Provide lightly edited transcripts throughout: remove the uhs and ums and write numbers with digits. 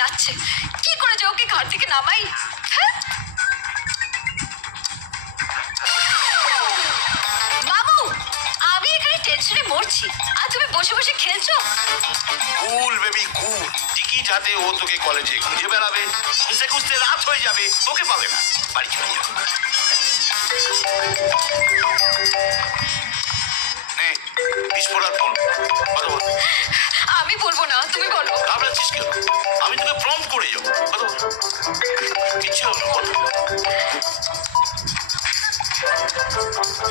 নাচছে। কি করে যে ওকে ঘর থেকে নামাই? বাবু, আমি এখানে টেনশনে মরছি আর তুমি বসে বসে খেলছো। কুল বেবি কুল। টিকি যাতে ও তোকে কলেজে খুঁজে বেড়াবে, খুঁজতে খুঁজতে রাত হয়ে যাবে, ওকে পাবে না, বাড়ি চলে যাবে। নে বিস্ফোরণ ফোন, কথা বল। আমি বলবো না, তুমি বলো। ঘাবড়াচ্ছিস কেন? আমি তোকে প্রম্পট করে যাবো, কথা বল। ইচ্ছে হলো বল।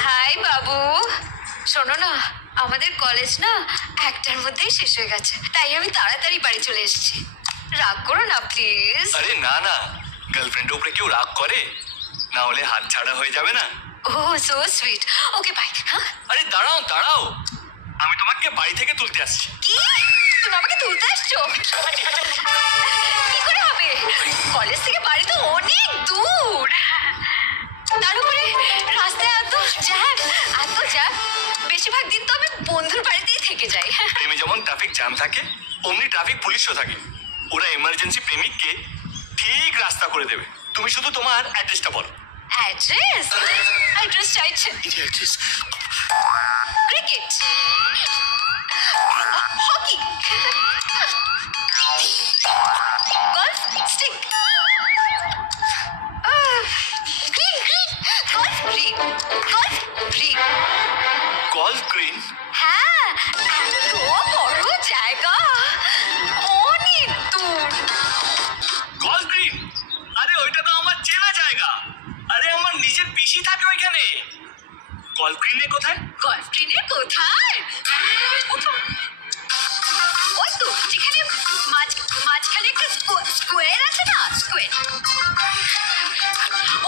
হাই বাবু, শোনো না, আমাদের কলেজ না 1টার মধ্যেই শেষ হয়ে গেছে, তাই আমি তাড়াতাড়ি বাড়ি চলে এসেছি। রাগ করো না প্লিজ। আরে না না, গার্লফ্রেন্ডের উপরে কেউ রাগ করে? না হলে হাত ছাড়া হয়ে যাবে না। ও সো সুইট। Okay bye. হ্যাঁ, আরে দাঁড়াও দাঁড়াও, আমি তোমাকে বাড়ি থেকে তুলতে আসছি। কি তুমি আমাকে তুলতে আসছো? কি করে হবে? কলেজ থেকে বাড়ি তো অনেক দূর, তার উপরে রাস্তায় এত জ্যাম। বেশিরভাগ দিন তো আমি বন্ধুর বাড়িতেই থেকে যাই। প্রেমে যেমন ট্রাফিক জ্যাম থাকে, অমনি ট্রাফিক পুলিশও থাকে। ওরা এমার্জেন্সি প্রেমিককে ঠিক রাস্তা করে দেবে। তুমি শুধু তোমার অ্যাড্রেসটা বলো। অ্যাড্রেস চাইছেন? Cricket, hockey, golf stick, golf green? হ্যাঁ, এত বড় জায়গা, অনেক দূর। Golf green? আরে ওইটা তো আমার চেনা জায়গা। আরে আমার নিজের পিসি থাকে ওইখানে। গলফ গ্রিনে কোথায়? গলফ গ্রিনে কোথায়? ওই তো যেখানে মাঝখানে একটা স্কোয়ার আছে না, স্কোয়ার।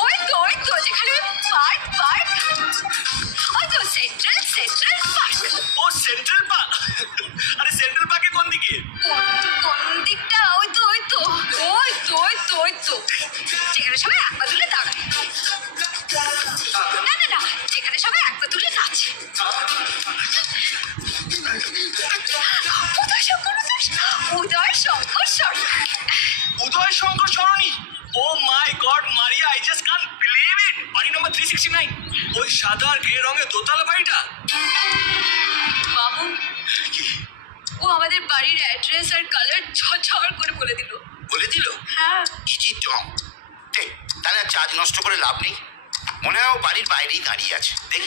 ওই তো যেখানে পার্ক। ওই তো সেন্ট্রাল পার্ক। ও সেন্ট্রাল পার্ক? আরে সেন্ট্রাল পার্কে কোন দিকে? কোন দিকটা? ওই তো যেখানে সবাই এক পা তুলে দাঁড়ায়। না, যেখানে সবাই এক পা তুলে নাচে। Uday Shankar Sarani. Uday Shankar Sarani? Oh my god Maria, I just can't believe it. বাড়ি নম্বর 369, ওই সাদা আর গ্রে রঙের দোতলা বাড়িটা। বাবু, ও আমাদের বাড়ির অ্যাড্রেস আর কালার ঝড় করে বলে দিল। হ্যাঁ। Easy Tom. তাহলে চার্জ নষ্ট করে লাভ নেই, মনে হয় ও বাড়ির বাইরেই দাঁড়িয়ে আছে, দেখ।